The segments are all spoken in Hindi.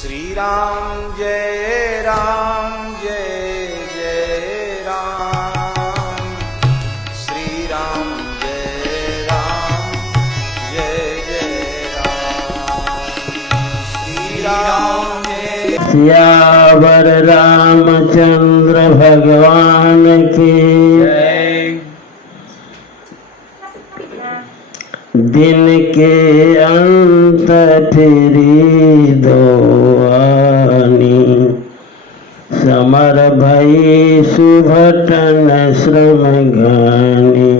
श्री राम जय जय राम, श्री राम जय राम, श्री राम जय। सियावर रामचंद्र भगवान की जय। दिन के अंत फिरी दो आनी, समर भई सुभटन श्रम घानी।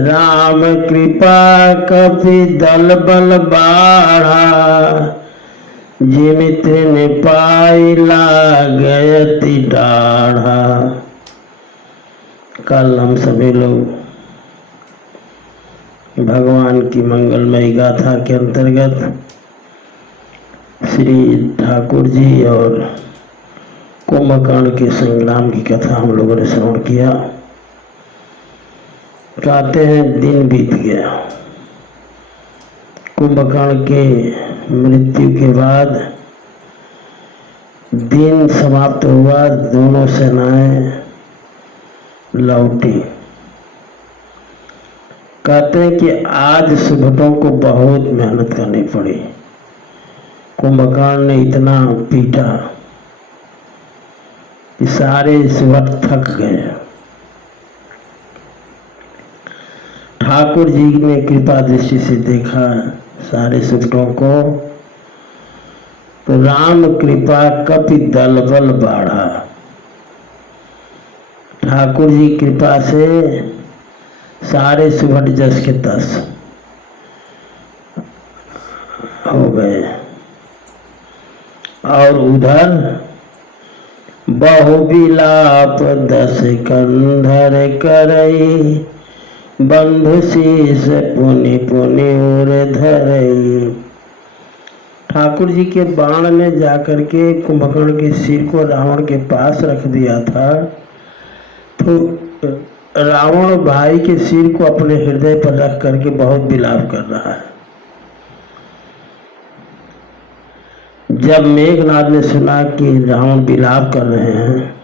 राम कृपा कपि दल बल बाढ़ा, जिमित्र ने पाइला गयति डाढ़ा। कल हम सभी लोग भगवान की मंगलमयी गाथा के अंतर्गत श्री ठाकुर जी और कुंभकर्ण के संग्राम की कथा हम लोगों ने श्रवण किया। कहते हैं दिन बीत गया। कुंभकर्ण के मृत्यु के बाद दिन समाप्त हुआ, दोनों सेनाएं लौटी। कहते हैं कि आज सुभटों को बहुत मेहनत करनी पड़ी। कुंभकर्ण ने इतना पीटा कि सारे सुभट थक गए। ठाकुर जी ने कृपा दृष्टि से देखा सारे सुभटों को, तो राम कृपा कपि दल बल बाढ़ा। ठाकुर जी कृपा से सारे सुभट जस के तस हो गए। और उधर बहुबिलाप दस कंधर करई, बंधु शीस पुनि पुनि उर धरई। ठाकुर जी के बाण में जाकर के कुंभकर्ण के सिर को रावण के पास रख दिया था, तो रावण भाई के सिर को अपने हृदय पर रख करके बहुत विलाप कर रहा है। जब मेघनाद ने सुना कि रावण विलाप कर रहे हैं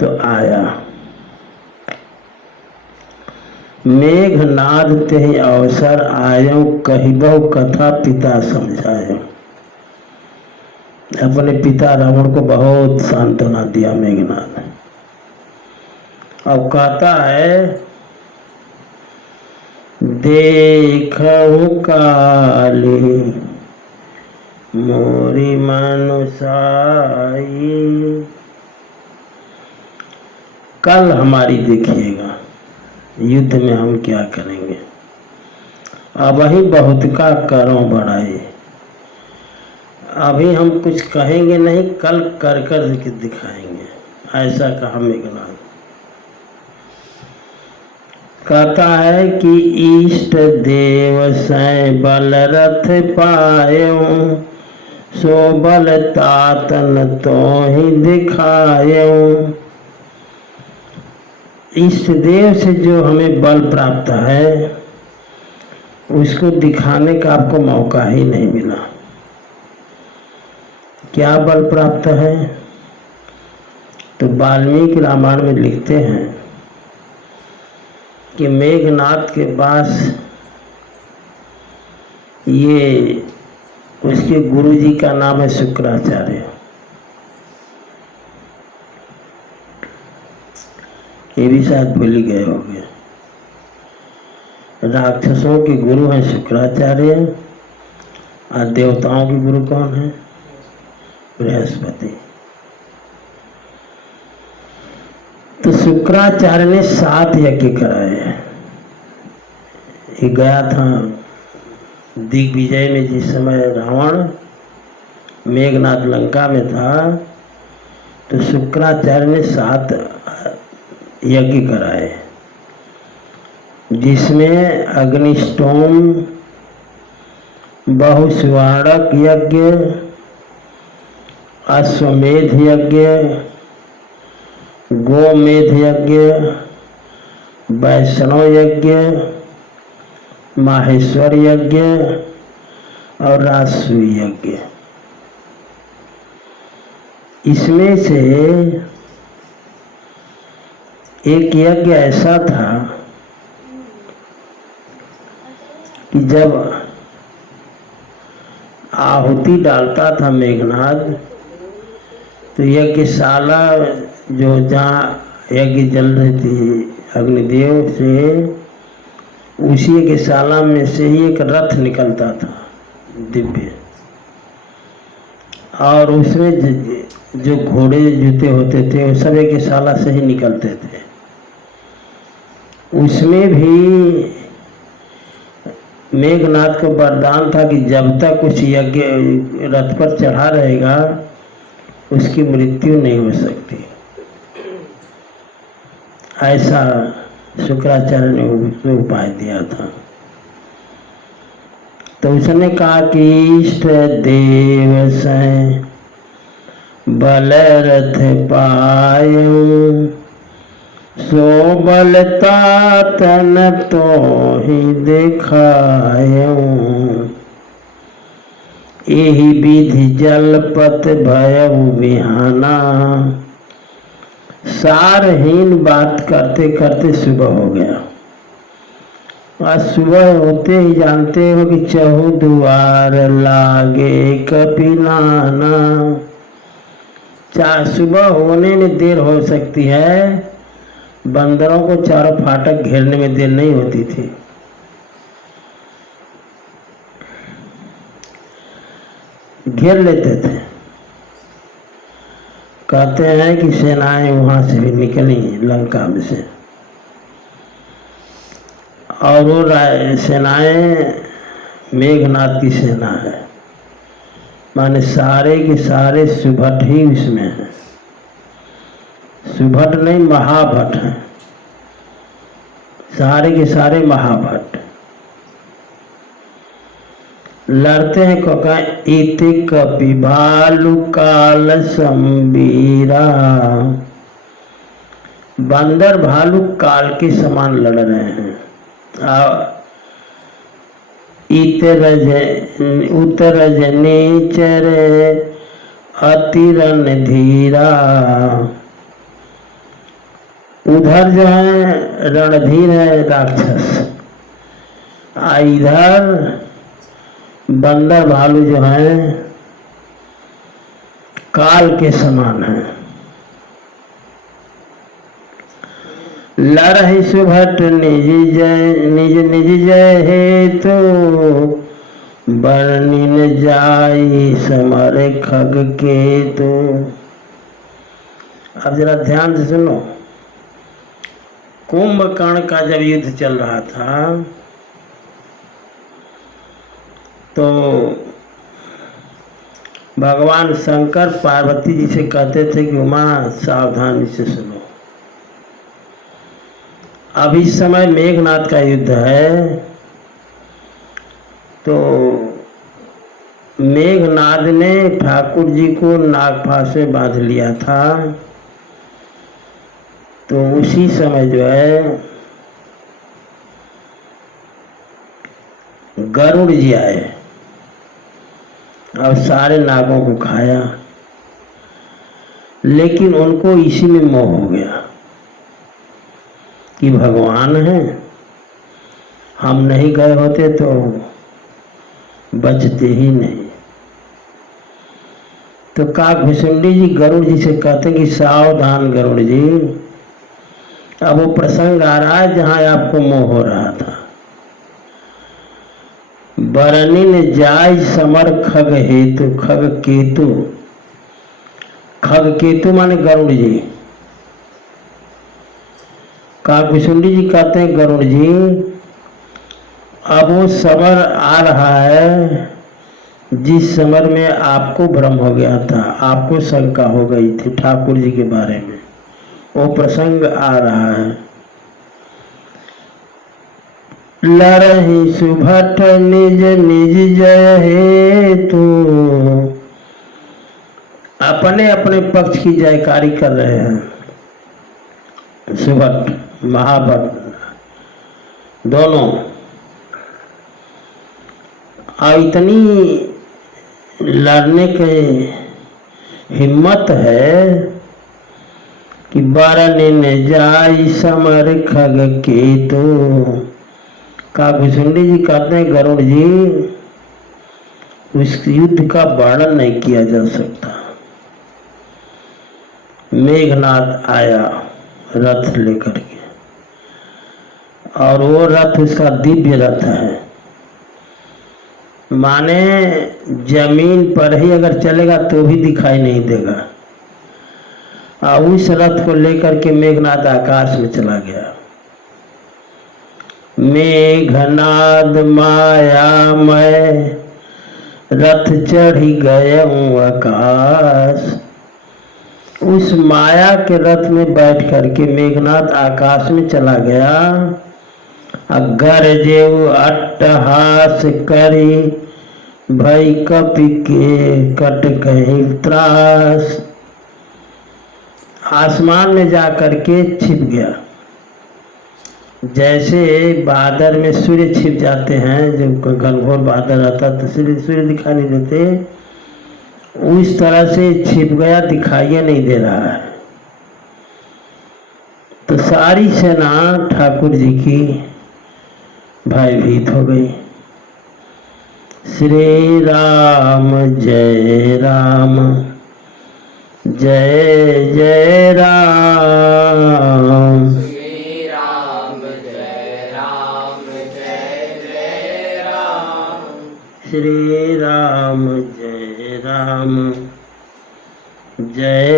तो आया। मेघनाद ते ही अवसर आयो, कहिबहु कथा पिता समझायो। अपने पिता रावण को बहुत सांत्वना दिया मेघनाद। अब कहता है, देखहु काली मोरी मनुसाई। कल हमारी देखिएगा युद्ध में हम क्या करेंगे। अब ही बहुत का करों बढ़ाए। अभी हम कुछ कहेंगे नहीं, कल कर कर दिखाएंगे। ऐसा कहा मेघनाद। कहता है कि इष्ट देव सै बल रथ पायो, सो बल तातन तो ही दिखायो। इष्ट देव से जो हमें बल प्राप्त है, उसको दिखाने का आपको मौका ही नहीं मिला। क्या बल प्राप्त है? तो वाल्मीकि रामायण में लिखते हैं कि मेघनाद के पास ये उसके गुरु जी का नाम है शुक्राचार्य। ये भी शायद भूल ही गए होंगे। राक्षसों के गुरु हैं शुक्राचार्य और देवताओं के गुरु कौन है? बृहस्पति। तो शुक्राचार्य ने 7 यज्ञ कराए। ये गया था दिग्विजय में, जिस समय रावण मेघनाद लंका में था, तो शुक्राचार्य ने 7 यज्ञ कराए, जिसमें अग्निष्टोम, बहुस्वाणक यज्ञ, अश्वमेध यज्ञ, गोमेध यज्ञ, वैष्णव यज्ञ, माहेश्वर यज्ञ और राजसु यज्ञ। इसमें से एक यज्ञ ऐसा था कि जब आहुति डालता था मेघनाद, तो यज्ञशाला जो जहाँ यज्ञ जल रही थी अग्निदेव से, उसी यज्ञशाला में से ही एक रथ निकलता था दिव्य, और उसमें जो घोड़े जूते होते थे वो सब यज्ञशाला से ही निकलते थे। उसमें भी मेघनाथ को वरदान था कि जब तक उस यज्ञ रथ पर चढ़ा रहेगा उसकी मृत्यु नहीं हो सकती। ऐसा शुक्राचार्य ने उसमें उपाय दिया था। तो उसने कहा कि इष्ट देव से बल रथ पायूं, सो बलता तन तो ही दिखायूं, यही विधि जलपत भयउ बिहाना। सारहीन बात करते करते सुबह हो गया। आज सुबह होते ही जानते हो कि चहु दुआर लागे कपिलाना। सुबह होने में देर हो सकती है, बंदरों को चारों फाटक घेरने में देर नहीं होती थी। घेर लेते थे। कहते हैं कि सेनाएं वहां से भी निकली लंका में से, और वो सेनाएं मेघनाथ की सेना है, माने सारे के सारे सुभट ही उसमें है। सुभट नहीं, महाभट है, सारे के सारे महाभट लड़ते हैं। कोका इति कपि भालु काल संबीरा, बंदर भालू काल के समान लड़ रहे हैं। उतरजनी चरे अतिरन धीरा, उधर जो है रणधीर है राक्षस, इधर बंदर भालू जो है काल के समान है। लड़हि सुभट निज जय हेतु, बरनी न जाई समर खग केतु। अब जरा ध्यान से सुनो। कुंभकर्ण का जब युद्ध चल रहा था तो भगवान शंकर पार्वती जी से कहते थे कि उमा सावधानी से सुनो। अब इस समय मेघनाथ का युद्ध है, तो मेघनाद ने ठाकुर जी को नागफांस में बांध लिया था। तो उसी समय जो है गरुड़ जी आए और सारे नागों को खाया, लेकिन उनको इसी में मोह हो गया कि भगवान हैं, हम नहीं गए होते तो बचते ही नहीं। तो काकभुसुंडी जी गरुड़ जी से कहते कि सावधान गरुड़ जी, अब वो प्रसंग आ रहा है जहां आपको मोह हो रहा था। बरनी ने जाय समर खग हेतु, खग केतु, खग केतु माने गरुड़ जी। काकभुसुंडी जी कहते हैं गरुड़ जी, अब वो समर आ रहा है जिस समर में आपको भ्रम हो गया था, आपको शंका हो गई थी ठाकुर जी के बारे में, वो प्रसंग आ रहा है। लड़हि सुभट निज निज जय हेतु, अपने अपने पक्ष की जयकारी कर रहे हैं सुभट महाभट दोनों। और इतनी लड़ने के हिम्मत है कि बरन जाई समर खग के। तो काकुशुंडी जी कहते हैं गरुड़ जी, उस युद्ध का वर्णन नहीं किया जा सकता। मेघनाद आया रथ लेकर के, और वो रथ उसका दिव्य रथ है, माने जमीन पर ही अगर चलेगा तो भी दिखाई नहीं देगा। और उस रथ को लेकर के मेघनाद आकाश में चला गया। मेघनाद मायामय रथ चढ़ी गए आकाश। उस माया के रथ में बैठ करके मेघनाद आकाश में चला गया। गरजेऊ अट्टहास करी भई कपि के कट कहीं त्रास। आसमान में जा करके छिप गया, जैसे बादल में सूर्य छिप जाते हैं, जब घनघोर बादल आता तो सूर्य दिखाई नहीं देते, उस तरह से छिप गया, दिखाई नहीं दे रहा है। तो सारी सेना ठाकुर जी की भयभीत हो गई। श्री राम जय राम जय जय राम। श्री राम जय राम जय जय राम। श्री राम जय राम जय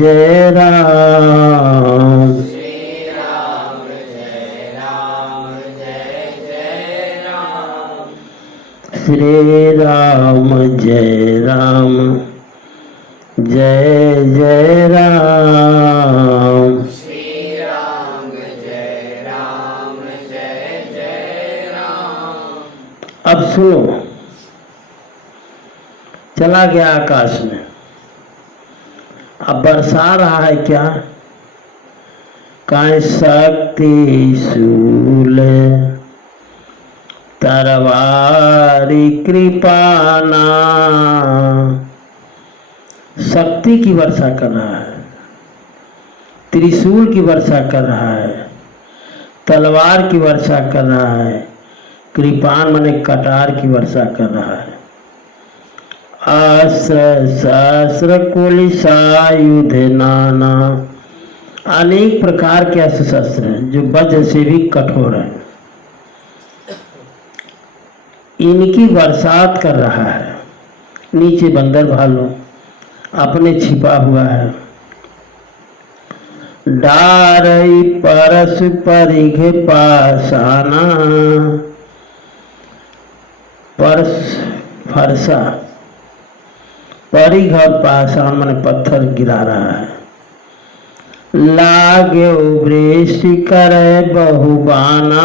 जय राम। श्री राम जय राम जय जय राम। श्री राम जय राम जय जय राम। श्री राम जय राम जय जय राम। अब सुनो, चला गया आकाश में। अब बरसा रहा है क्या? काय शक्ति शूल तरवारी कृपाना। शक्ति की वर्षा कर रहा है, त्रिशूल की वर्षा कर रहा है, तलवार की वर्षा कर रहा है, कृपान माने कटार की वर्षा कर रहा है। अस्त्र शस्त्र कुलिसायुध नाना, अनेक प्रकार के अस्त्र शस्त्र हैं जो वज्र से भी कठोर हैं, इनकी बरसात कर रहा है। नीचे बंदर भालू अपने छिपा हुआ है। डारई परस परिघ पासाना, परस फरसा, परिघ और पाषाण माने पत्थर गिरा रहा है। लागे वृष्टि करे बहुबाना,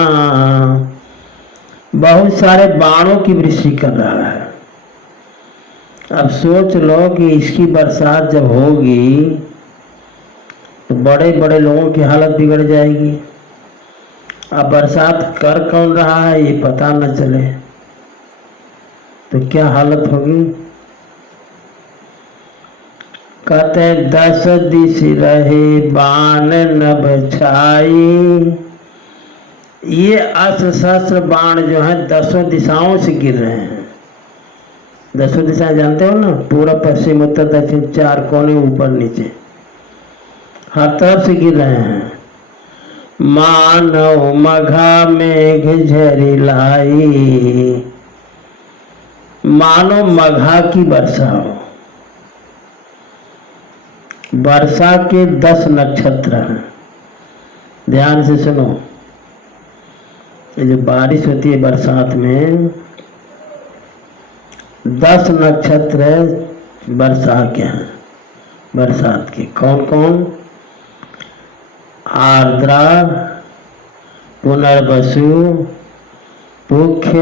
बहुत सारे बाणों की वृष्टि कर रहा है। अब सोच लो कि इसकी बरसात जब होगी तो बड़े बड़े लोगों की हालत बिगड़ जाएगी। अब बरसात कर कौन रहा है ये पता न चले तो क्या हालत होगी। कहते 10 दिश रहे बाण नभ छाई। ये अस्त्र शस्त्र बाण जो है 10 दिशाओं से गिर रहे हैं। 10 दिशाएं जानते हो ना, पूर्व पश्चिम उत्तर दक्षिण, 4 कोने ऊपर नीचे, हर तरफ से गिर रहे हैं। मानव मघा मेघ झरी लाई, मानो मघा की वर्षा हो। वर्षा के 10 नक्षत्र हैं, ध्यान से सुनो। ये जो बारिश होती है बरसात में, 10 नक्षत्र वर्षा के हैं, बरसात के। कौन कौन? आर्द्रा, पुनर्वसु, पुख्य,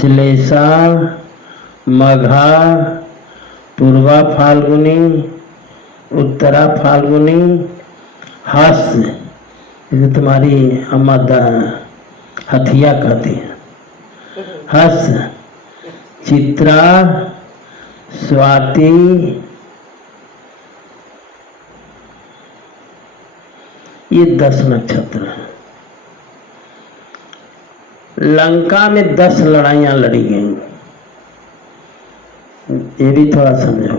श्लेषा, मघा, पूर्वा फाल्गुनी, उत्तरा फाल्गुनी, हस्त, जो तुम्हारी अम्मा हथिया कहती है, हस, चित्रा, स्वाति, ये 10 नक्षत्र हैं। लंका में 10 लड़ाइयां लड़ी गई, ये भी थोड़ा समझो।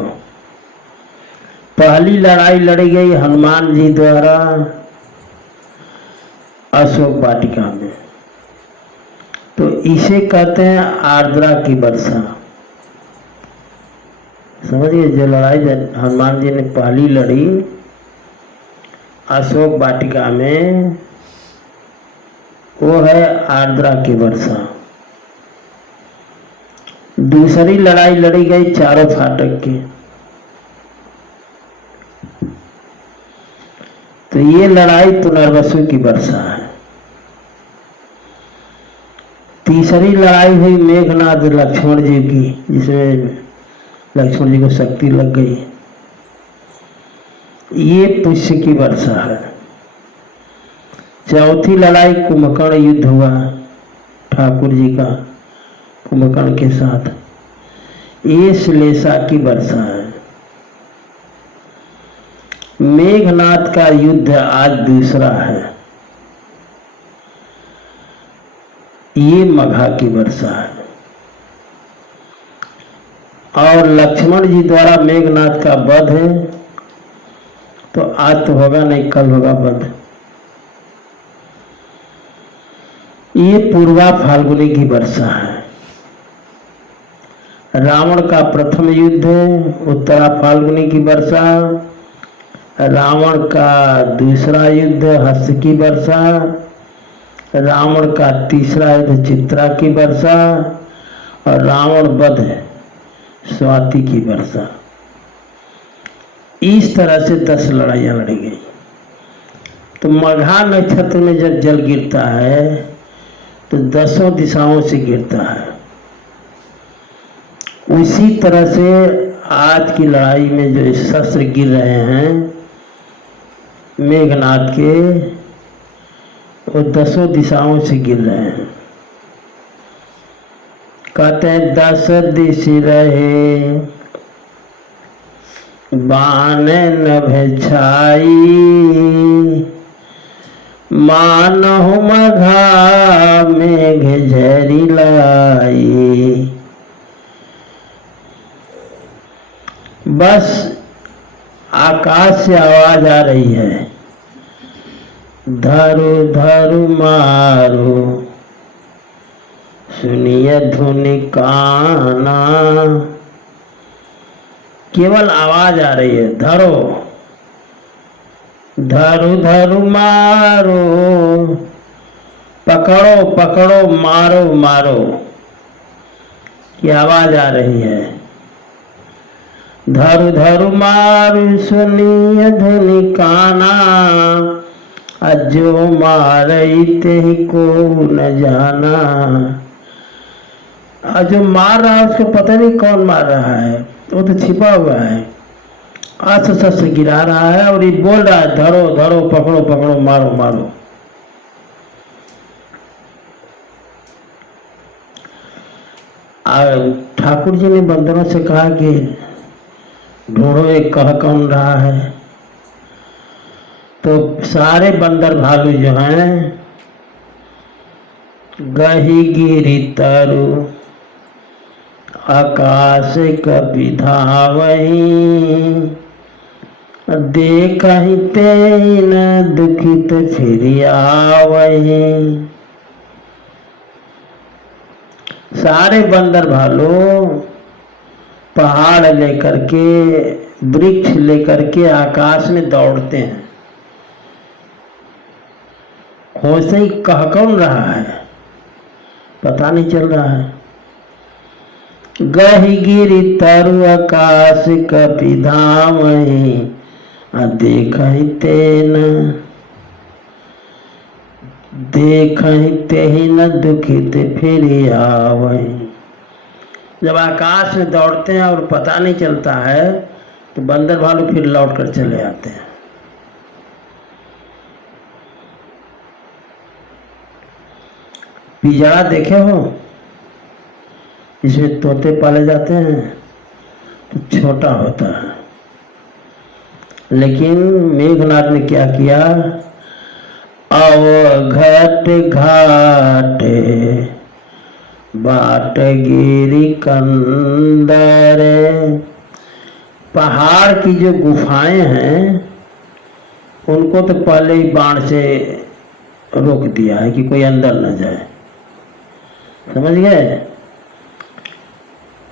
पहली लड़ाई लड़ी गई हनुमान जी द्वारा अशोक वाटिका में, तो इसे कहते हैं आर्द्रा की वर्षा। समझिए, जो लड़ाई हनुमान जी ने पहली लड़ी अशोक वाटिका में, वो है आर्द्रा की वर्षा। दूसरी लड़ाई लड़ी गई चारों फाटक की, तो ये लड़ाई पुनर्वसु की वर्षा है। तीसरी लड़ाई हुई मेघनाद लक्ष्मण जी की, जिसमें लक्ष्मण जी को शक्ति लग गई, ये पुष्य की वर्षा है। चौथी लड़ाई कुंभकर्ण युद्ध हुआ ठाकुर जी का कुंभकर्ण के साथ, ये श्लेषा की वर्षा है। मेघनाद का युद्ध आज दूसरा है, ये मघा की वर्षा है। और लक्ष्मण जी द्वारा मेघनाद का वध है, तो आज तो होगा नहीं, कल होगा वध। ये पूर्वा फाल्गुनी की वर्षा है। रावण का प्रथम युद्ध है, उत्तरा फाल्गुनी की वर्षा। रावण का दूसरा युद्ध हस्त की वर्षा। रावण का तीसरा युद्ध चित्रा की वर्षा। और रावण वध स्वाति की वर्षा। इस तरह से 10 लड़ाइयां लड़ी गई। तो मघा नक्षत्र में जब जल गिरता है तो 10 दिशाओं से गिरता है। उसी तरह से आज की लड़ाई में जो शस्त्र गिर रहे हैं मेघनाद के, वो 10 दिशाओं से गिर रहे हैं। कहते हैं 10 दिश रहे बाण नभ छाई, मानहु मघा मेघ झरी लाई। बस आकाश से आवाज आ रही है, धरु धरु मारो सुनिए धुनि काना। केवल आवाज आ रही है, धरो धरु धरु मारो, पकड़ो पकड़ो, मारो मारो, की आवाज आ रही है। धरु धरु मारो सुनिए धुनि काना, अजो मारई ते को न जाना। जो मार रहा है उसको पता नहीं कौन मार रहा है, वो तो छिपा हुआ है। अस्त्र शस्त्र गिरा रहा है और ये बोल रहा है, धरो धरो, पकड़ो पकड़ो, मारो मारो। ठाकुर जी ने बंदरों से कहा कि ढूंढो एक कह कौन रहा है। तो सारे बंदर भालू जो हैं, गही गिरी तरु आकाश कपि धावही, देखहि तेन दुखित फिर आवही। सारे बंदर भालू पहाड़ लेकर के, वृक्ष लेकर के आकाश में दौड़ते हैं। वैसे ही कह कौन रहा है पता नहीं चल रहा है। गही गिरी तरु आकाश कपि धावही, देखहि तेन देखहि तेहि न दुखित फिर आवही। जब आकाश में दौड़ते हैं और पता नहीं चलता है तो बंदर भालू फिर लौट कर चले आते हैं। पिंजड़ा देखे हो? इसमें तोते पाले जाते हैं तो छोटा होता है, लेकिन मेघनाथ ने क्या किया, अवघट घाट बाट गिरी कंदर, पहाड़ की जो गुफाएं हैं उनको तो पहले ही बाण से रोक दिया है कि कोई अंदर न जाए, समझ गए।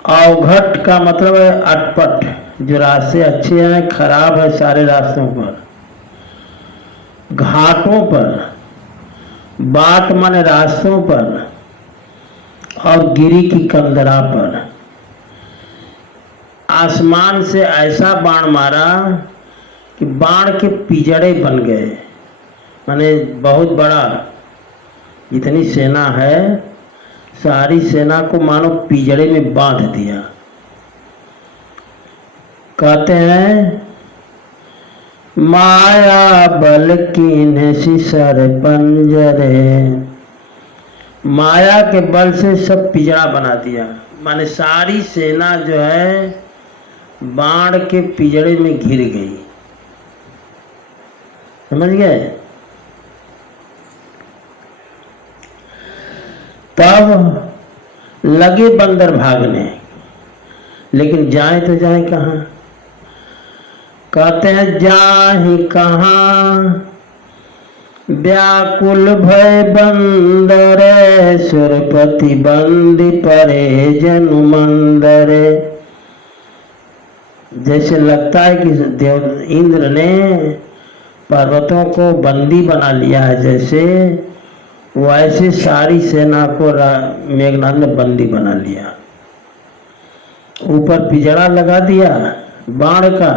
अवघट का मतलब है अटपट, जो रास्ते अच्छे हैं खराब है सारे रास्तों पर, घाटों पर, बाट माने रास्तों पर, और गिरी की कंदरा पर। आसमान से ऐसा बाण मारा कि बाण के पिजड़े बन गए, माने बहुत बड़ा, जितनी सेना है सारी सेना को मानो पिजड़े में बांध दिया। कहते हैं माया बल कीन्हे सिसर पंजरे, माया के बल से सब पिजड़ा बना दिया, माने सारी सेना जो है बाण के पिजड़े में घिर गई, समझ गए। तब लगे बंदर भागने, लेकिन जाए तो जाए कहाँ। कहते हैं जाहि कहाँ व्याकुल भय बंदर, सुरपति बंदी परे जनु मंदर। जैसे लगता है कि देव इंद्र ने पर्वतों को बंदी बना लिया है, जैसे वैसे सारी सेना को मेघनाथ ने बंदी बना लिया। ऊपर पिजड़ा लगा दिया बाण का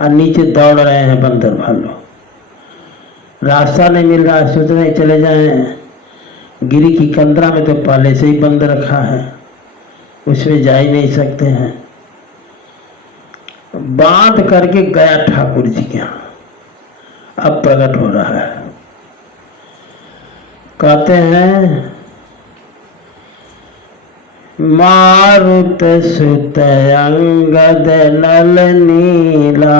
और नीचे दौड़ रहे हैं बंदर भालू, रास्ता नहीं मिल रहा है, सोच रहे चले जाएं। गिरी की कंदरा में तो पहले से ही बंद रखा है, उसमें जा ही नहीं सकते हैं। बांध करके गया ठाकुर जी के यहाँ, अब प्रकट हो रहा है। कहते हैं मारुत सुत अंगद नल नीला,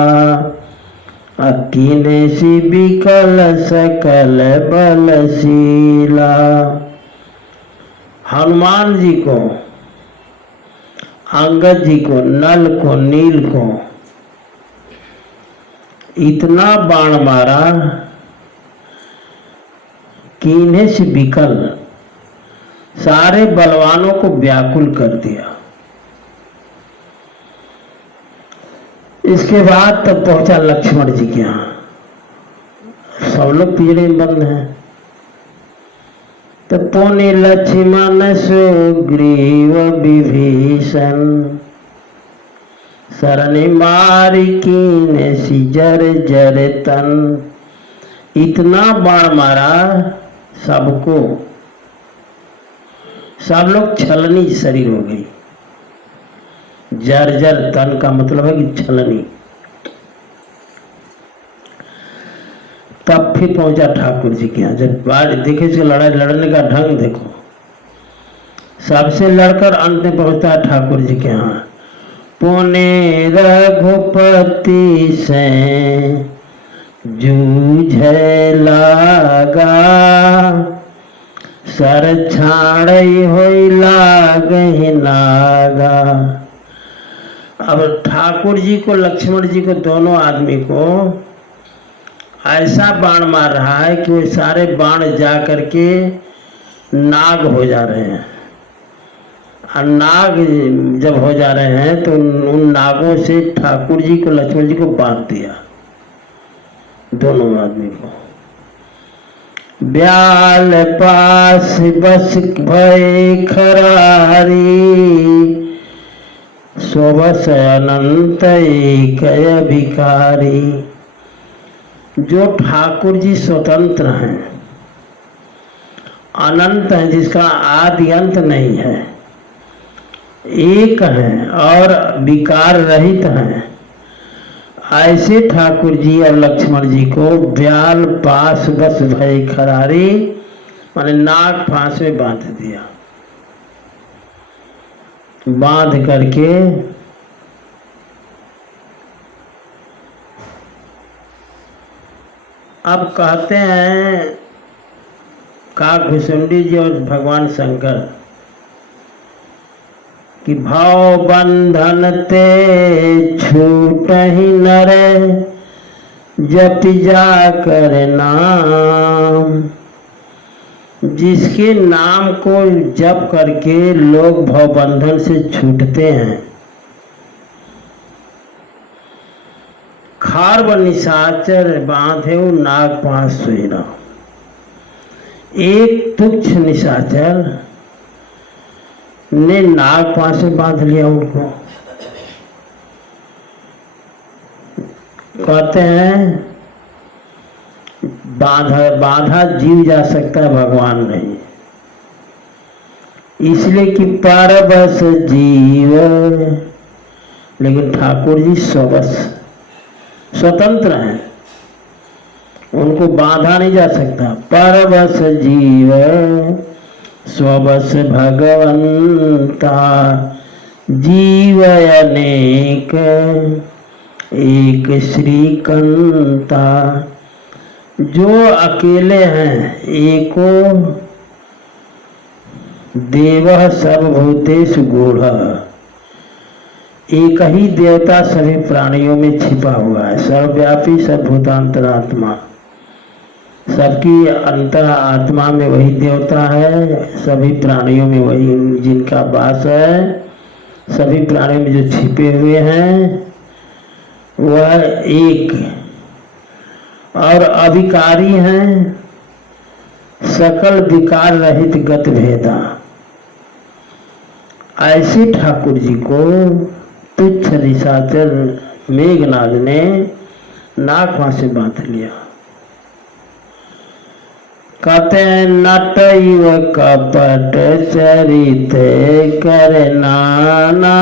अकीनेसी बिकल सकल बलशीला। हनुमान जी को, अंगद जी को, नल को, नील को इतना बाण मारा कीन्हे से बिकल, सारे बलवानों को व्याकुल कर दिया। इसके बाद तब पहुंचा लक्ष्मण जी के यहाँ, सब लोग पिंजरे में बंद हैं। तो पुनि लक्ष्मण सुग्रीव विभीषण, सरनि मारी कीन्हे सी जर जर तन। इतना बाण मारा सबको, सब लोग छलनी शरीर हो गई। जर्जर तन का मतलब है कि छलनी। तब फिर पहुंचा ठाकुर जी के यहाँ। जब बात देखे इसके लड़ाई लड़ने का ढंग देखो, सबसे लड़कर अंत में पहुंचता है ठाकुर जी के यहाँ। पुणे रघुपति से जूझे लागा, सर छाड़ई होई लागहि नागा। अब ठाकुर जी को, लक्ष्मण जी को, दोनों आदमी को ऐसा बाण मार रहा है कि वो सारे बाण जा करके नाग हो जा रहे हैं। और नाग जब हो जा रहे हैं तो उन नागों से ठाकुर जी को, लक्ष्मण जी को बांध दिया, दोनों आदमी को। ब्याल पास बस भय खरारी, सोबस अनंत कय भिखारी। जो ठाकुर जी स्वतंत्र हैं, अनंत हैं, जिसका आदि अंत नहीं है, एक हैं और विकार रहित हैं, ऐसे ठाकुर जी और लक्ष्मण जी को ब्याल पास बस भय खरारी, माने नाग फांस में बांध दिया। बांध करके अब कहते हैं काकभुसुंडी जी और भगवान शंकर कि भाव बंधन ते छूटहि नर जपि जाकर नाम। जिसके नाम को जप करके लोग भवबंधन से छूटते हैं। खार व निशाचर बांधे नाग पास सोईना। एक तुच्छ निशाचर ने नाग पास से बांध लिया उनको। कहते हैं बाधा जीव जा सकता है, भगवान नहीं। इसलिए कि परबस जीव, लेकिन ठाकुर जी स्वबस स्वतंत्र हैं, उनको बांधा नहीं जा सकता। परबस जीव स्वबस भगवंता, जीव अनेक एक श्रीकंता। जो अकेले हैं एको देव सर्वभूतेषु गूढ़। एक ही देवता सभी प्राणियों में छिपा हुआ है, सर्वव्यापी सर्वभूतांतरात्मा। सबकी अंतर आत्मा में वही देवता है, सभी प्राणियों में वही जिनका वास है। सभी प्राणियों में जो छिपे हुए हैं वह एक और अभिकारी हैं, सकल विकार रहित गत भेदा। ऐसे ठाकुर जी को तुच्छ निशाचर मेघनाद ने नाग से बांध लिया। कहते हैं नटैव कपट चरित कर नाना,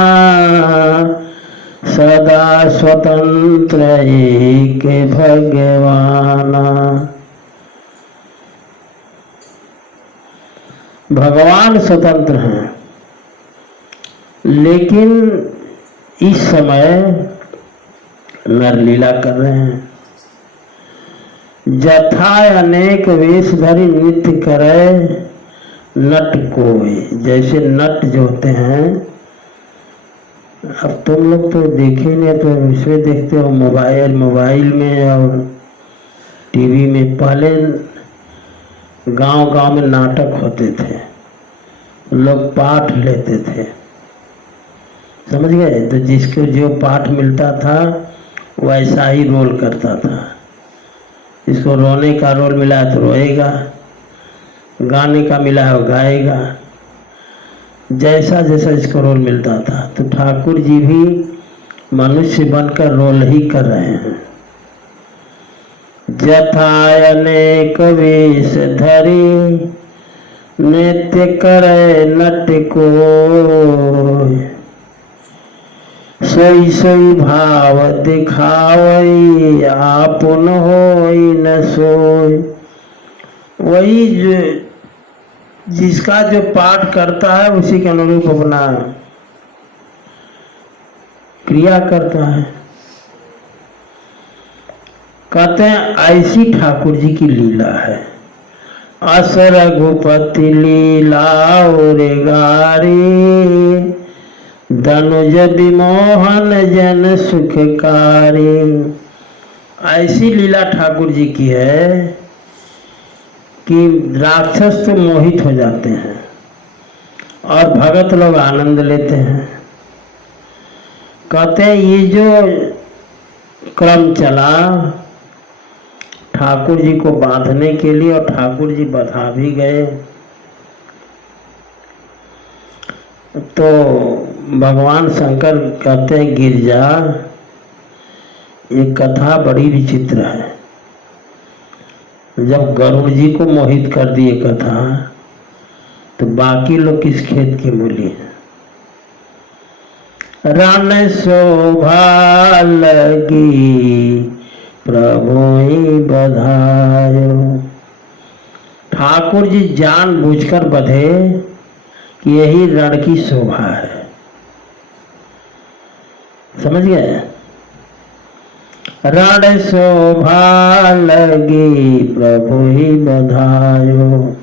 सदा स्वतंत्र एक भगवाना। भगवान स्वतंत्र हैं, लेकिन इस समय नरलीला कर रहे हैं। जथा अनेक वेश धरि नृत्य करे नट कोय। जैसे नट जो होते हैं, अब तुम लोग तो देखे नहीं, तो इसमें देखते हो मोबाइल में और टीवी में। पहले गांव-गांव में नाटक होते थे, लोग पाठ लेते थे, समझ गए। तो जिसको जो पाठ मिलता था वैसा ही रोल करता था। इसको रोने का रोल मिला है तो रोएगा, गाने का मिला है वो गाएगा, जैसा जैसा इसको रोल मिलता था। तो ठाकुर जी भी मनुष्य बनकर रोल ही कर रहे हैं। जथा अनेक वेश धरि नृत्य करे नट को, सोई सोई भाव दिखावई आपुन होई न सोई। वही जो जिसका जो पाठ करता है उसी के अनुरूप अपना क्रिया करता है। कहते हैं ऐसी ठाकुर जी की लीला है। अस रघुपति लीला रे गारी, धनुज विमोहन जन सुखकारी। ऐसी लीला ठाकुर जी की है कि राक्षस तो मोहित हो जाते हैं और भगत लोग आनंद लेते हैं। कहते हैं ये जो क्रम चला ठाकुर जी को बांधने के लिए, और ठाकुर जी बधा भी गए। तो भगवान शंकर कहते हैं गिरजा, ये कथा बड़ी विचित्र है। जब गरुड़ जी को मोहित कर दिए कथा, तो बाकी लोग किस खेत की मूली है। रण शोभा लगी प्रभु बधायो। ठाकुर जी जानबूझकर बधे कि यही रण की शोभा है। समझ गए? रण शोभा लगी प्रभु ही बधायो,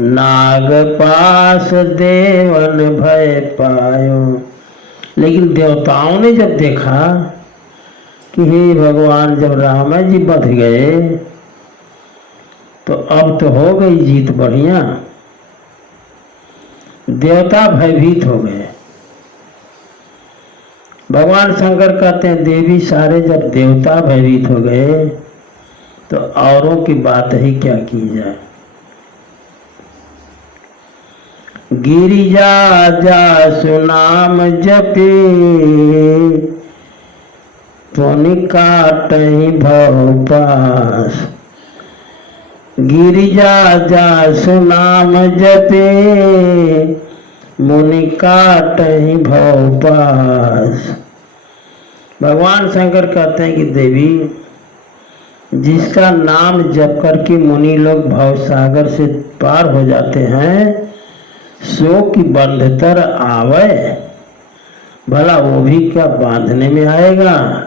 नाग पास देवन भय पायो। लेकिन देवताओं ने जब देखा कि हे भगवान, जब राम जी बध गए तो अब तो हो गई जीत बढ़िया, देवता भयभीत हो गए। भगवान शंकर कहते हैं देवी सारे जब देवता भयभीत हो गए तो औरों की बात ही क्या की जाए। गिरिजा जासु नाम जपी, पुनि काटहि भव पास। गिरिजा जासु नाम जपे, मुनि काटहि भव पास। भगवान शंकर कहते हैं कि देवी, जिसका नाम जप करके मुनि लोग भव सागर से पार हो जाते हैं, सो की बंधतर आवे, भला वो भी क्या बांधने में आएगा।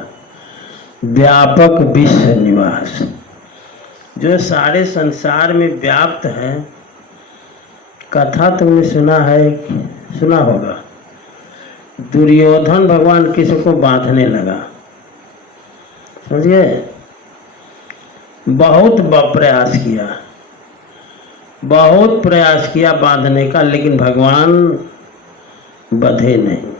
व्यापक विश्व निवास, जो सारे संसार में व्याप्त है। कथा तुमने सुना है, सुना होगा, दुर्योधन भगवान किसी को बांधने लगा, समझिए, बहुत प्रयास किया, बहुत प्रयास किया बांधने का, लेकिन भगवान बंधे नहीं।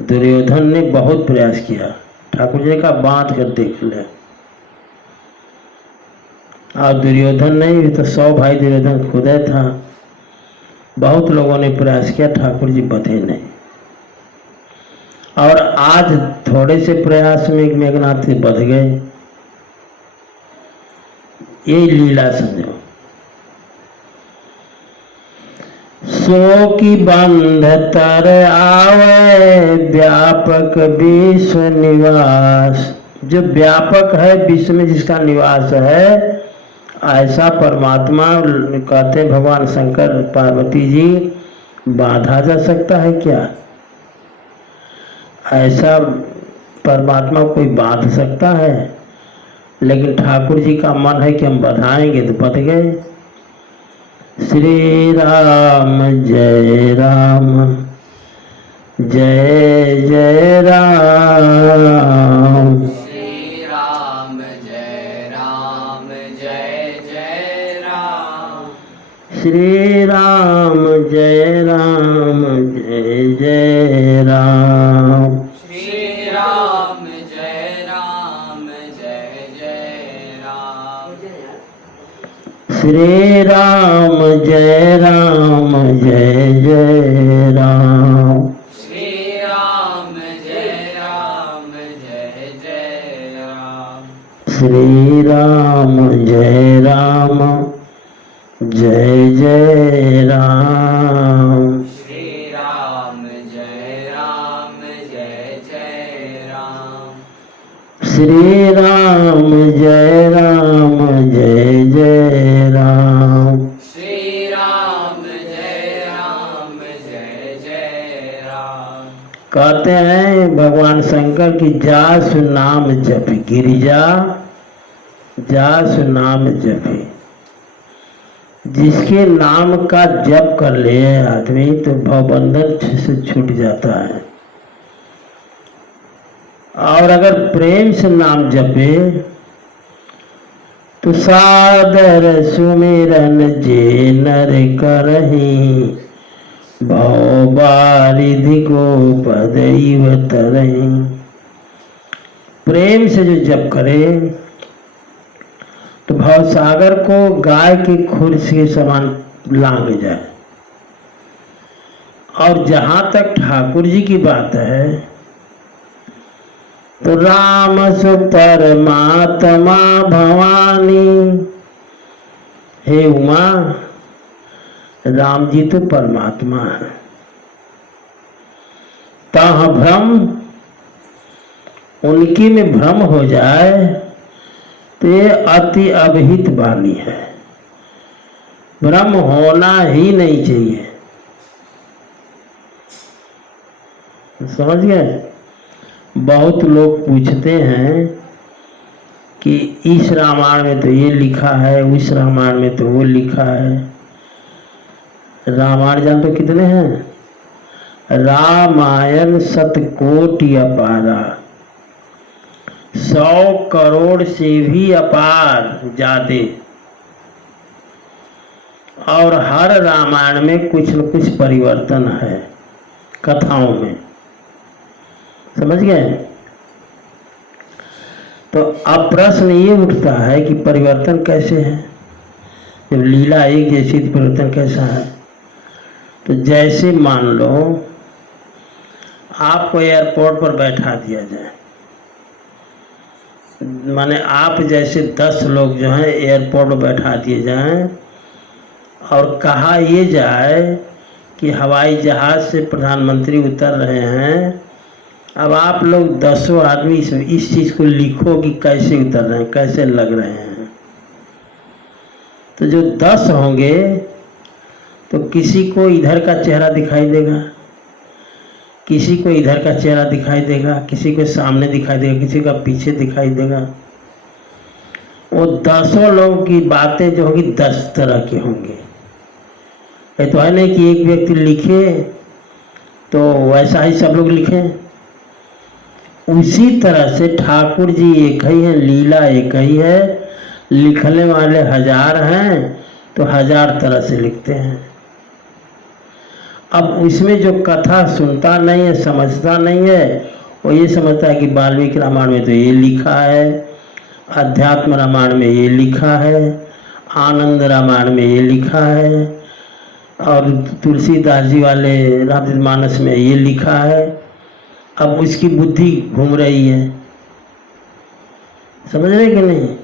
दुर्योधन ने बहुत प्रयास किया, ठाकुर जी का बांध कर देख ले। और दुर्योधन नहीं, तो 100 भाई दुर्योधन खुद था। बहुत लोगों ने प्रयास किया, ठाकुर जी बंधे नहीं। और आज थोड़े से प्रयास में मेघनाथ से बंध गए। ये लीला समझो। सो की बंध तर आवे, व्यापक विश्व निवास। जो व्यापक है, विश्व में जिसका निवास है, ऐसा परमात्मा कहते भगवान शंकर पार्वती जी, बांधा जा सकता है क्या? ऐसा परमात्मा कोई बांध सकता है? लेकिन ठाकुर जी का मन है कि हम बधाएंगे, तो बध गए। श्री राम जय राम, जय जय राम। श्री राम जय राम, जय जय राम। श्री राम जय राम, जय जय राम। श्री राम जय राम, जय जय राम। श्री राम जय राम, जय जय राम। श्री राम जय राम, जय जय राम। श्री राम जय राम, जय जय राम। श्री राम जय राम, जय जय राम। श्री राम जय राम, जय जय राम। श्री राम जय राम, जय जय राम। कहते हैं भगवान शंकर की जासु नाम जप, गिरिजा जासु नाम जपे। जिसके नाम का जप कर ले आदमी, तो भवबंधन से छूट जाता है। और अगर प्रेम से नाम जपे तो सादर सुमिरन जे नर करही, भव बारिधि गोपद इव तरही। प्रेम से जो जप करे तो भवसागर को गाय की खुर के समान लांग जाए। और जहां तक ठाकुर जी की बात है, तो राम सु परमात्मा भवानी। हे उमा, राम जी तो परमात्मा है। तह भ्रम, उनकी में भ्रम हो जाए तो ये अति अभिहित वाणी है, भ्रम होना ही नहीं चाहिए। समझ गए। बहुत लोग पूछते हैं कि इस रामायण में तो ये लिखा है, उस रामायण में तो वो लिखा है। रामायण जान तो कितने हैं? रामायण शतकोटि अपारा, 100 करोड़ से भी अपार ज्यादा। और हर रामायण में कुछ न कुछ परिवर्तन है कथाओं में, समझ गए। तो अब प्रश्न ये उठता है कि परिवर्तन कैसे है? जब लीला एक जैसी तो परिवर्तन कैसा है? तो जैसे मान लो आपको एयरपोर्ट पर बैठा दिया जाए, माने आप जैसे 10 लोग जो हैं एयरपोर्ट पर बैठा दिए जाएं और कहा ये जाए कि हवाई जहाज से प्रधानमंत्री उतर रहे हैं। अब आप लोग 10 आदमी इस चीज़ को लिखो कि कैसे उतर रहे हैं, कैसे लग रहे हैं। तो जो 10 होंगे तो किसी को इधर का चेहरा दिखाई देगा, किसी को इधर का चेहरा दिखाई देगा, किसी को सामने दिखाई देगा, किसी का पीछे दिखाई देगा। वो 10 लोगों की बातें जो होंगी 10 तरह की होंगी। ये तो है नहीं कि एक व्यक्ति लिखे तो वैसा ही सब लोग लिखें। उसी तरह से ठाकुर जी एक ही है, लीला एक ही है, लिखने वाले 1000 हैं तो 1000 तरह से लिखते हैं। अब इसमें जो कथा सुनता नहीं है, समझता नहीं है, वो ये समझता है कि वाल्मीकि रामायण में तो ये लिखा है, अध्यात्म रामायण में ये लिखा है, आनंद रामायण में ये लिखा है, और तुलसीदास जी वाले रामचरितमानस में ये लिखा है। अब उसकी बुद्धि घूम रही है, समझ रहे कि नहीं।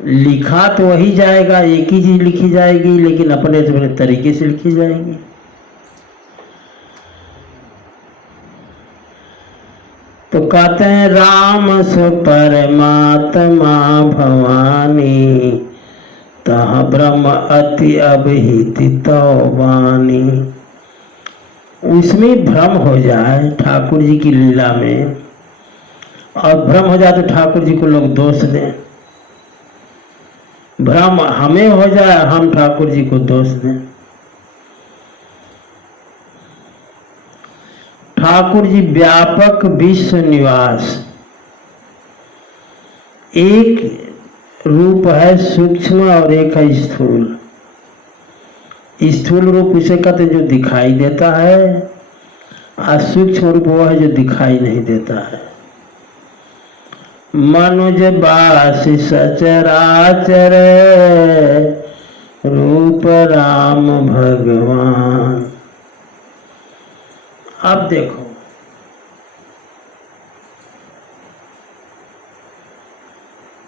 लिखा तो वही जाएगा, एक ही चीज लिखी जाएगी, लेकिन अपने अपने तरीके से लिखी जाएगी। तो कहते हैं राम सो परमात्मा भवानी, तह ब्रह्म अति अभिहित वाणी। उसमें भ्रम हो जाए ठाकुर जी की लीला में, और भ्रम हो जाए तो ठाकुर जी को लोग दोष दें। भ्रम हमें हो जाए, हम ठाकुर जी को दोष दें। ठाकुर जी व्यापक विश्व निवास, एक रूप है सूक्ष्म और एक है स्थूल। स्थूल रूप उसे कहते हैं जो दिखाई देता है, और सूक्ष्म रूप वो है जो दिखाई नहीं देता है। मनुज बास सचराचर, रूप राम भगवान। अब देखो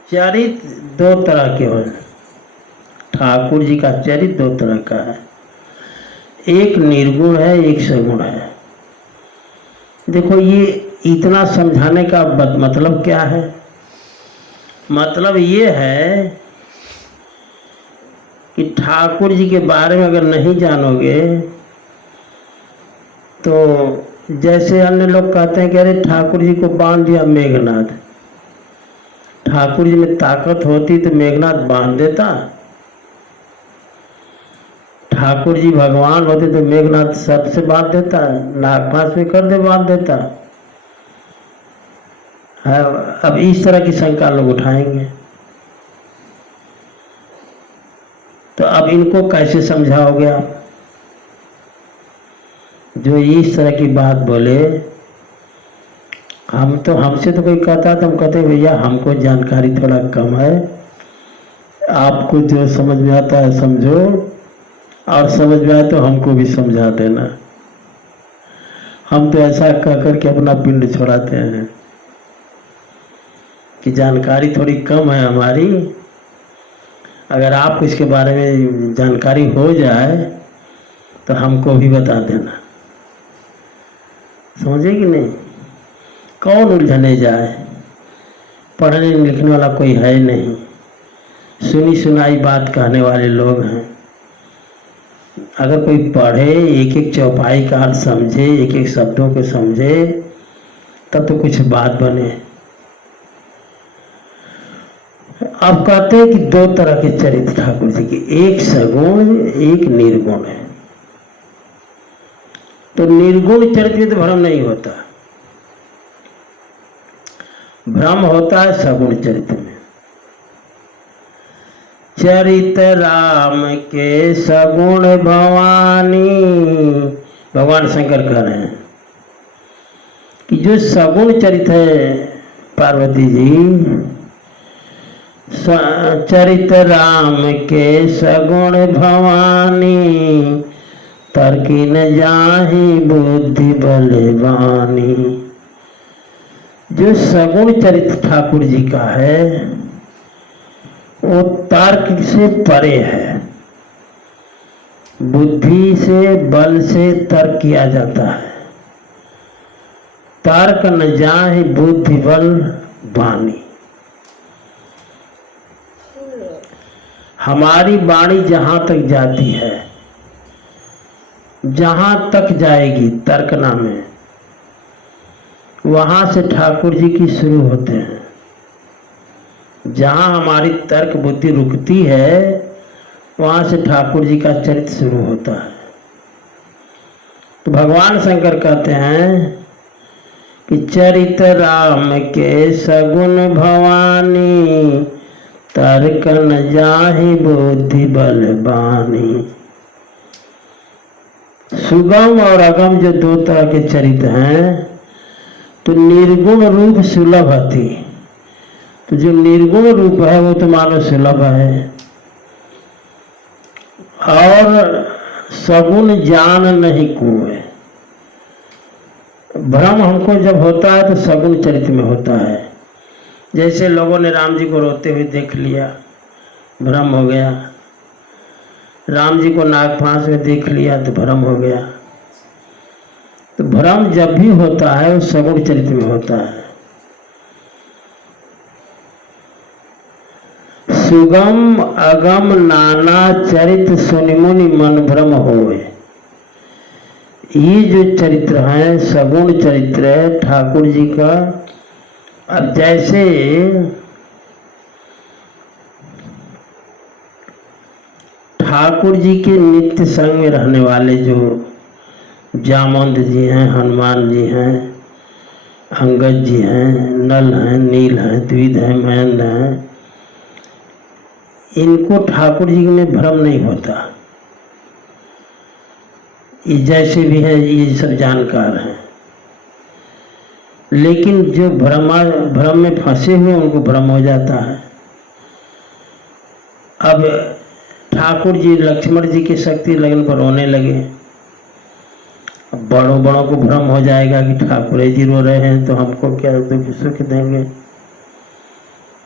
चरित्र 2 तरह के हैं। ठाकुर जी का चरित्र 2 तरह का है, एक निर्गुण है, एक सगुण है। देखो ये इतना समझाने का मतलब क्या है? मतलब ये है कि ठाकुर जी के बारे में अगर नहीं जानोगे तो जैसे अन्य लोग कहते हैं कि अरे ठाकुर जी को बांध दिया मेघनाथ। ठाकुर जी में ताकत होती तो मेघनाथ बांध देता। ठाकुर जी भगवान होते तो मेघनाथ सर्प से बांध देता, नागपाश में कर दे बांध देता है। अब इस तरह की शंका लोग उठाएंगे, तो अब इनको कैसे समझाओगे आप? जो इस तरह की बात बोले, हमसे तो कोई कहता तो हम कहते भैया हमको जानकारी थोड़ा कम है, आपको जो समझ में आता है समझो, और समझ में आए तो हमको भी समझा देना। हम तो ऐसा कह कर के अपना पिंड छोड़ाते हैं कि जानकारी थोड़ी कम है हमारी, अगर आपको इसके बारे में जानकारी हो जाए तो हमको भी बता देना। समझे कि नहीं? कौन उलझने जाए, पढ़ने लिखने वाला कोई है नहीं, सुनी सुनाई बात कहने वाले लोग हैं। अगर कोई पढ़े, एक एक चौपाई का अर्थ समझे, एक एक शब्दों को समझे, तब तो कुछ बात बने। अब कहते हैं कि दो तरह के चरित्र ठाकुर जी के, एक सगुण एक निर्गुण है। तो निर्गुण चरित्र में तो भ्रम नहीं होता, भ्रम होता है सगुण चरित्र में। चरित राम के सगुण भवानी, भगवान शंकर कह रहे हैं कि जो सगुण चरित्र है पार्वती जी, चरित राम के सगुण भवानी, तर्की न जाहि बुद्धि बलवानी। जो सगुण चरित्र ठाकुर जी का है वो तर्क से परे है, बुद्धि से बल से तर्क किया जाता है। तर्क न जाहि बुद्धि बल वाणी। हमारी वाणी जहां तक जाती है, जहां तक जाएगी तर्कना में, वहां से ठाकुर जी की शुरू होते हैं। जहां हमारी तर्क बुद्धि रुकती है, वहां से ठाकुर जी का चरित्र शुरू होता है। तो भगवान शंकर कहते हैं कि चरित राम के सगुण भवानी, तर्क न जाहि बुद्धि बलवानी। सुगम और अगम जो दो तरह के चरित्र हैं, तो निर्गुण रूप सुलभ अति। तो जो निर्गुण रूप है वो तो मानो सुलभ है, और सगुण जान नहीं कुएं। भ्रम हमको जब होता है तो सगुण चरित्र में होता है। जैसे लोगों ने राम जी को रोते हुए देख लिया, भ्रम हो गया। राम जी को नागपाश में देख लिया तो भ्रम हो गया। तो भ्रम जब भी होता है वो सगुण चरित्र में होता है। सुगम अगम नाना चरित्र सुनि मुनि मन भ्रम होए। ये जो चरित्र है सगुण चरित्र है ठाकुर जी का। अब जैसे ठाकुर जी के नित्य संग में रहने वाले जो जामवंत जी हैं, हनुमान जी हैं, अंगद जी हैं, नल हैं, नील हैं, द्विध हैं, महेंद्र हैं, इनको ठाकुर जी में भ्रम नहीं होता। ये जैसे भी है ये सब जानकार हैं, लेकिन जो भ्रम में फंसे हुए उनको भ्रम हो जाता है। अब ठाकुर जी लक्ष्मण जी की शक्ति लगन पर रोने लगे। अब बड़ों बड़ों को भ्रम हो जाएगा कि ठाकुर जी रो रहे हैं तो हमको क्या दुख सुख देंगे,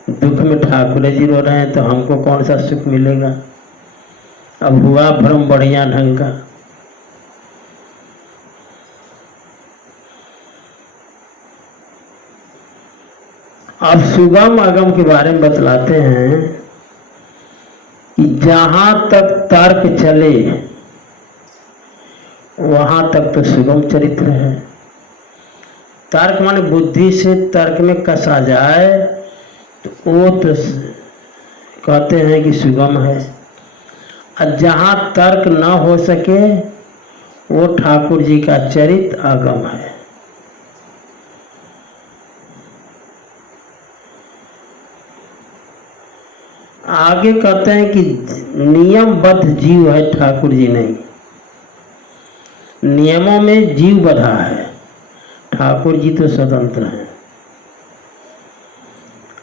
दुख में ठाकुर जी रो रहे हैं तो हमको कौन सा सुख मिलेगा। अब हुआ भ्रम बढ़िया ढंग का। अब सुगम अगम के बारे में बतलाते हैं कि जहां तक तर्क चले वहां तक तो सुगम चरित्र है। तर्क माने बुद्धि से तर्क में कसा जाए तो वो तो कहते हैं कि सुगम है। और जहां तर्क न हो सके वो ठाकुर जी का चरित्र अगम है। आगे कहते हैं कि नियमबद्ध जीव है ठाकुर जी नहीं, नियमों में जीव बधा है, ठाकुर जी तो स्वतंत्र हैं।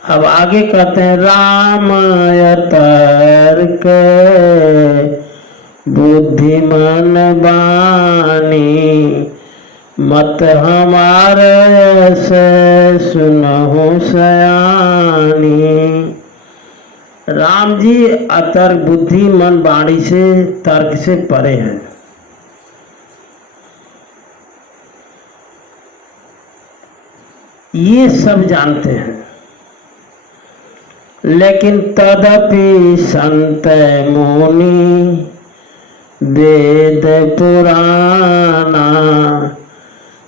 अब आगे कहते हैं राम तर्क बुद्धिमान बानी, मत हमारे से सुनहु सयानी। राम जी अतर्क बुद्धि मन वाणी से तर्क से परे हैं। ये सब जानते हैं, लेकिन तदपि संत मुनि वेद पुराना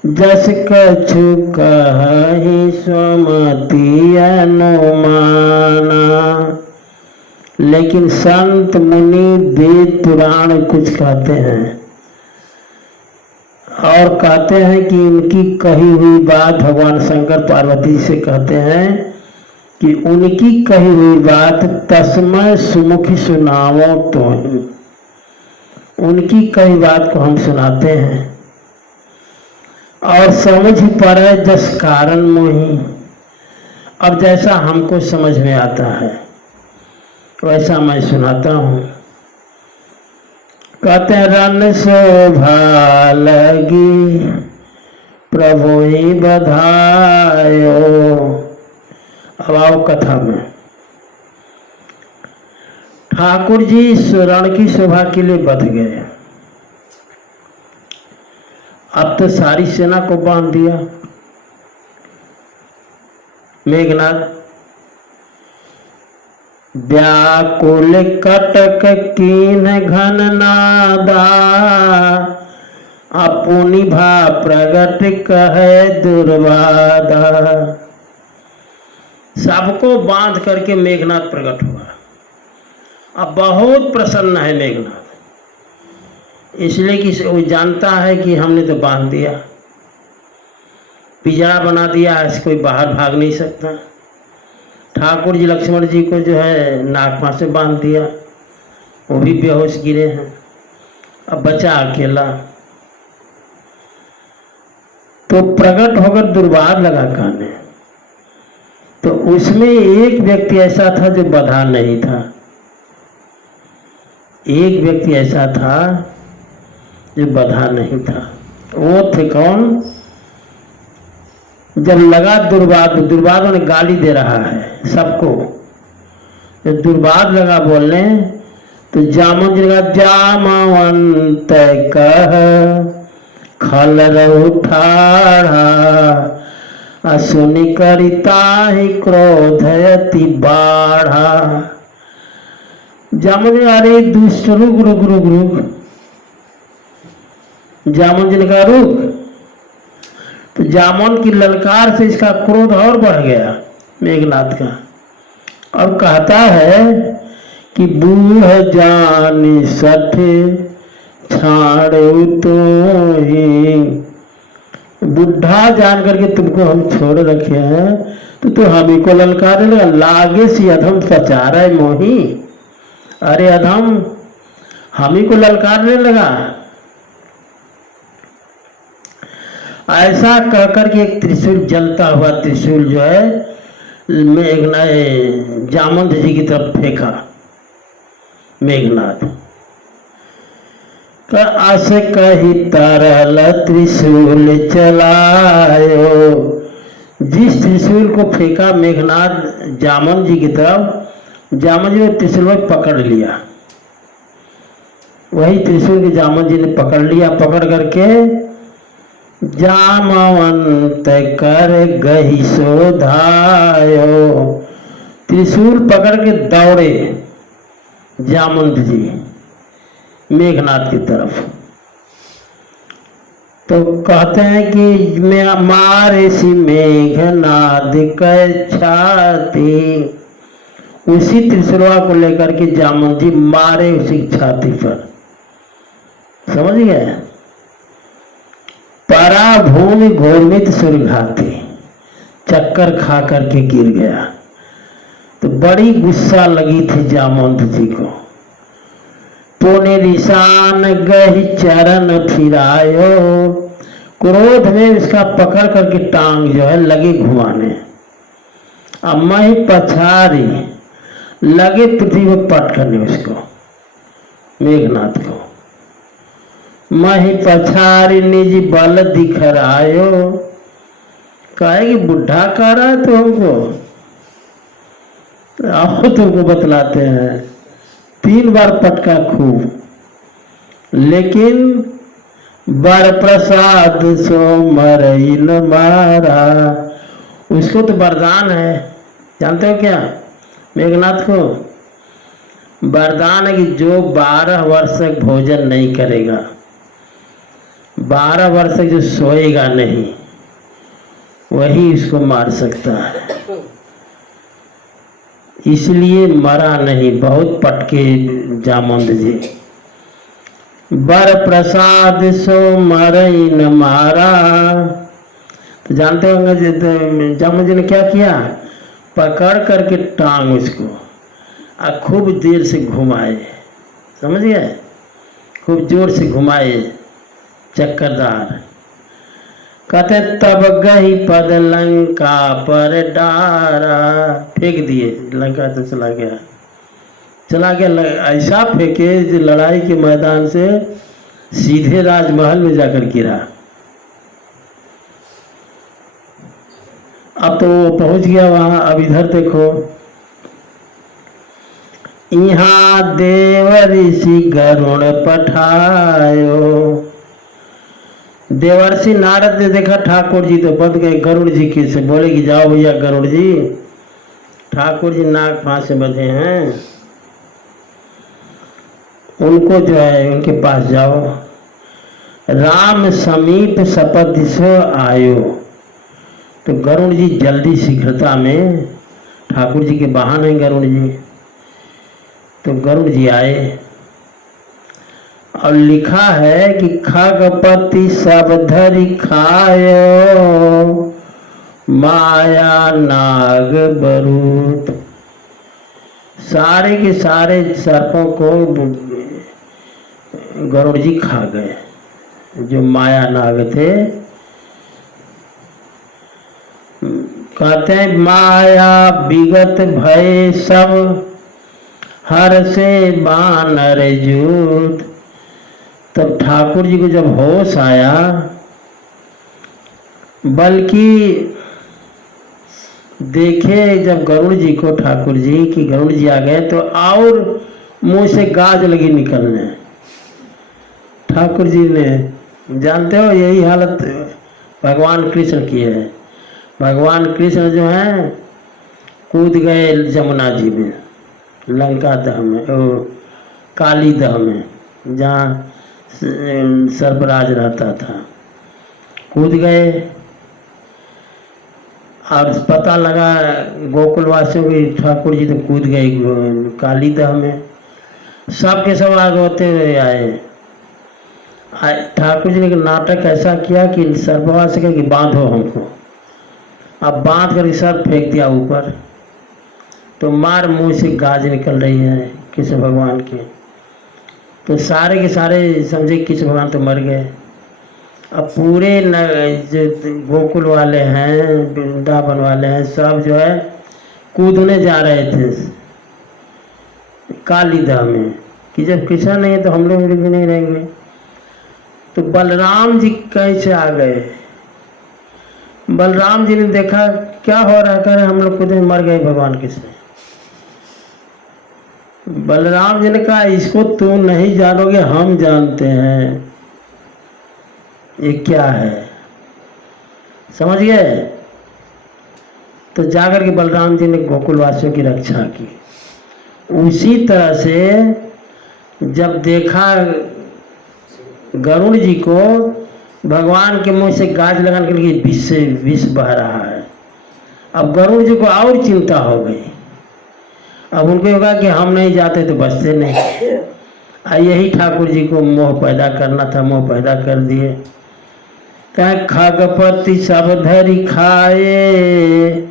जस कछु कहि सुमति अनुमाना। लेकिन संत मुनि वेद पुराण कुछ कहते हैं और कहते हैं कि इनकी कही हुई बात भगवान शंकर पार्वती से कहते हैं कि उनकी कही हुई बात तस्मै सुमुखी सुनावो तो ही। उनकी कही बात को हम सुनाते हैं और समझ पड़े जस कारण मोही। अब जैसा हमको समझ में आता है वैसा मैं सुनाता हूँ। कहते हैं रन शोभा लगी प्रभु ही बधायो। अब आओ कथा में। ठाकुर जी रण की शोभा के लिए बध गए। अब तो सारी सेना को बांध दिया। मेघनाथ व्याकुल कटक कीन घन नादा अपुनि भा प्रगट कहे दुर्वादा। सबको बांध करके मेघनाथ प्रकट हुआ। अब बहुत प्रसन्न है मेघनाथ, इसलिए कि वो जानता है कि हमने तो बांध दिया, पिंजरा बना दिया, ऐसे कोई बाहर भाग नहीं सकता। ठाकुर जी लक्ष्मण जी को जो है नागपां से बांध दिया, वो भी बेहोश गिरे हैं। अब बचा अकेला, तो प्रकट होकर दुर्वाद लगा कहने। तो उसमें एक व्यक्ति ऐसा था जो बधा नहीं था। एक व्यक्ति ऐसा था जो बधा नहीं था। वो थे कौन? जब लगा दुर्वाद, दुर्वाद ने गाली दे रहा है सबको, जब दुर्वाद लगा बोलने तो जामवंत जी लगा जामवंत कह खल रहु ठाढ़ा असुनि करिता ही क्रोध अति बाढ़ा। जामवंत जी अरे दुष्ट रुक रुक रुक रुक। जामवंत जी ने कहा रुक। तो जामवंत की ललकार से इसका क्रोध और बढ़ गया मेघनाथ का, और कहता है कि बूढ़ जानी सठ छाड़े तो ही। बुढ़ा जान करके तुमको हम छोड़ रखे हैं तो हम ही को ललकारे लगा। लागे सी अधम सचार है मोही। अरे अधम, हम ही को ललकारने लगा। ऐसा कहकर के एक त्रिशूल, जलता हुआ त्रिशूल जो है मेघनाथ जामवंत जी की तरफ फेंका मेघनाथ। अस कही तरल त्रिशूल चलायो। जिस त्रिशूल को फेंका मेघनाथ जामवंत जी की तरफ, जामवंत जी ने त्रिशूल में पकड़ लिया। वही त्रिशूल के जामवंत जी ने पकड़ लिया। पकड़ करके जामवंत कर गही शोधायो। त्रिशूल पकड़ के दौड़े जामवंत जी मेघनाथ की तरफ। तो कहते हैं कि मैं मारे सी मेघनाद कै छाती। उसी त्रिशूलवा को लेकर के जामवंत जी मारे उसी छाती पर। समझ गए? परा भूमि घोरमित सुरघाती, चक्कर खा करके गिर गया। तो बड़ी गुस्सा लगी थी जामवंत जी को। पुण्य निशान गही चरण फिरायो। क्रोध में उसका पकड़ करके टांग जो है लगे घुमाने। अब मैं पछाड़ी लगे पृथ्वी पर पट करने उसको, मेघनाथ को। मही पछाड़ी निज बल दिखरायो। कहे कि बुढ़ा कह रहा है तो हमको, आओ तुमको बतलाते हैं। 3 बार पटका खूब, लेकिन बर प्रसाद सो मरई न मारा। उसको तो वरदान है, जानते हो क्या मेघनाथ को? वरदान है कि जो 12 वर्ष तक भोजन नहीं करेगा, 12 वर्ष तक जो सोएगा नहीं, वही इसको मार सकता है। इसलिए मरा नहीं, बहुत पटके जामवंत जी। बर प्रसाद सो मरई न मारा। तो जानते होंगे जामवंत जी ने क्या किया, पकड़ करके टांग उसको और खूब देर से घुमाए, समझ गए, खूब जोर से घुमाए चक्करदार। कहते तब गई पद लंका पर डारा, फेंक दिए, लंका तो चला गया। ऐसा फेंके जो लड़ाई के मैदान से सीधे राजमहल में जाकर गिरा। अब तो वो पहुंच गया वहां। अब इधर देखो, यहाँ देव ऋषि गरुण पठायो। देवर्षि नारद ने देखा ठाकुर जी तो बंद गए गरुड़ जी के से, बोले कि जाओ भैया गरुड़ जी, ठाकुर जी नाग फांस से बंधे हैं, उनको जो है उनके पास जाओ। राम समीप सपथ सो आयो। तो गरुड़ जी जल्दी शीघ्रता में, ठाकुर जी के वाहन हैं गरुड़ जी, तो गरुड़ जी आए और लिखा है कि खगपति सब धरि खायो, माया नाग बरूद। सारे के सारे सर्पों को गरुड़ जी खा गए, जो माया नाग थे। कहते हैं माया विगत भय सब, हर से बानर जूत। तब ठाकुर जी को जब होश आया, बल्कि देखे जब गरुड़ जी को ठाकुर जी कि गरुड़ जी आ गए, तो और मुंह से गाज लगी निकलने। ठाकुर जी ने, जानते हो यही हालत भगवान कृष्ण की है। भगवान कृष्ण जो है कूद गए जमुना जी में, लंका दह में, काली दह में, जहाँ सर्पराज रहता था, कूद गए। और पता लगा गोकुलवासियों की, ठाकुर जी तो कूद गए काली दह में। सब के सब आगे होते हुए आए। ठाकुर जी ने नाटक ऐसा किया कि सर्पवास से कहा कि बांधो हमको। अब बांध करके सर्प फेंक दिया ऊपर, तो मार मुंह से गाज निकल रही है कृष्ण भगवान की। तो सारे के सारे समझे कृष्ण भगवान तो मर गए। अब पूरे जो गोकुल वाले हैं, वृंदावन वाले हैं, सब जो है कूदने जा रहे थे कालीदह में कि जब कृष्ण नहीं है तो हम लोग भी नहीं रहेंगे। तो बलराम जी कैसे आ गए। बलराम जी ने देखा क्या हो रहा है, हम लोग खुद मर गए भगवान कृष्ण। बलराम जी ने कहा इसको तुम नहीं जानोगे, हम जानते हैं ये क्या है, समझ गए। तो जाकर के बलराम जी ने गोकुलवासियों की रक्षा की। उसी तरह से जब देखा गरुड़ जी को भगवान के मुंह से गाज लगाने के लिए विष बह रहा है, अब गरुड़ जी को और चिंता हो गई। अब उनको होगा कि हम नहीं जाते तो बचते नहीं। यही ठाकुर जी को मोह पैदा करना था, मोह पैदा कर दिए। कह खगपति सब धरि खाए,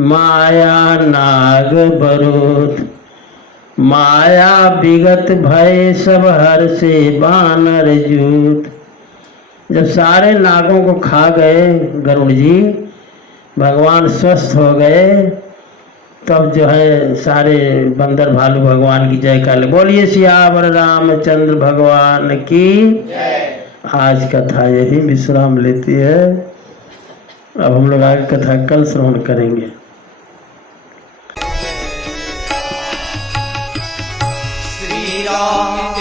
माया नाग बरूद। माया विगत भय सब हर से बानर जूत। जब सारे नागों को खा गए गरुड़ जी, भगवान स्वस्थ हो गए, तब जो है सारे बंदर भालू भगवान की जयकार। बोलिए सियावर रामचंद्र भगवान की जय। आज कथा यही विश्राम लेती है। अब हम लोग आगे कथा कल श्रवण करेंगे। श्री राम